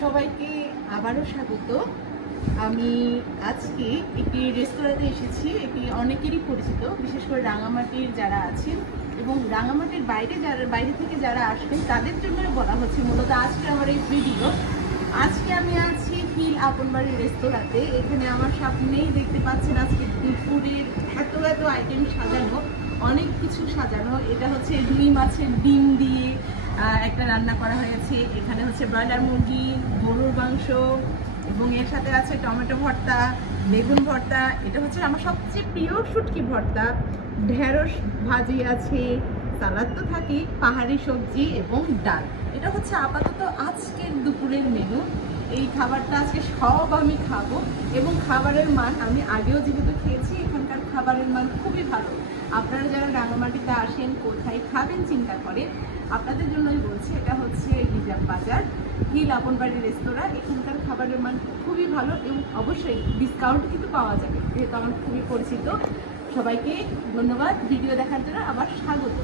সবাইকে আবারও স্বাগত। আমি আজকে একটি রেস্তোরাঁতে এসেছি, এটি অনেকেরই পরিচিত, বিশেষ করে রাঙামাটির যারা আছেন এবং রাঙামাটির বাইরে থেকে যারা আসবেন তাদের জন্য বলা হচ্ছে মূলত আজকে আমার এই ভিডিও। আজকে আমি আছি হিল আপনবাড়ি রেস্তোরাঁতে। এখানে আমার সামনেই দেখতে পাচ্ছেন আজকে দুপুরের এত আইটেম সাজানো, অনেক কিছু সাজানো। এটা হচ্ছে রুই মাছের ডিম দিয়ে একটা রান্না করা হয়েছে। এখানে হচ্ছে ব্রয়লার মুরগি, গরুর মাংস এবং এর সাথে আছে টমেটো ভর্তা, বেগুন ভর্তা। এটা হচ্ছে আমার সবচেয়ে প্রিয় শুটকি ভর্তা, ঢেঁড়স ভাজি আছে, সালাদ তো থাকি, পাহাড়ি সবজি এবং ডাল। এটা হচ্ছে আপাতত আজকের দুপুরের মেনু। এই খাবারটা আজকে সব আমি খাবো এবং খাবারের মান আমি আগেও যেহেতু খেয়েছি, এখানকার খাবারের মান খুবই ভালো। আপনারা যারা রাঙামাটিতে আসেন, কোথায় খাবেন চিন্তা করেন, আপনাদের জন্যই বলছি। এটা হচ্ছে রিজার্ভ বাজার, হিল আপনবাড়ি রেস্তোরাঁ। এখানকার খাবারের মান খুবই ভালো এবং অবশ্যই ডিসকাউন্ট কিন্তু পাওয়া যাবে, যেহেতু আমার খুবই পরিচিত। সবাইকে ধন্যবাদ ভিডিও দেখার জন্য, আবার স্বাগত।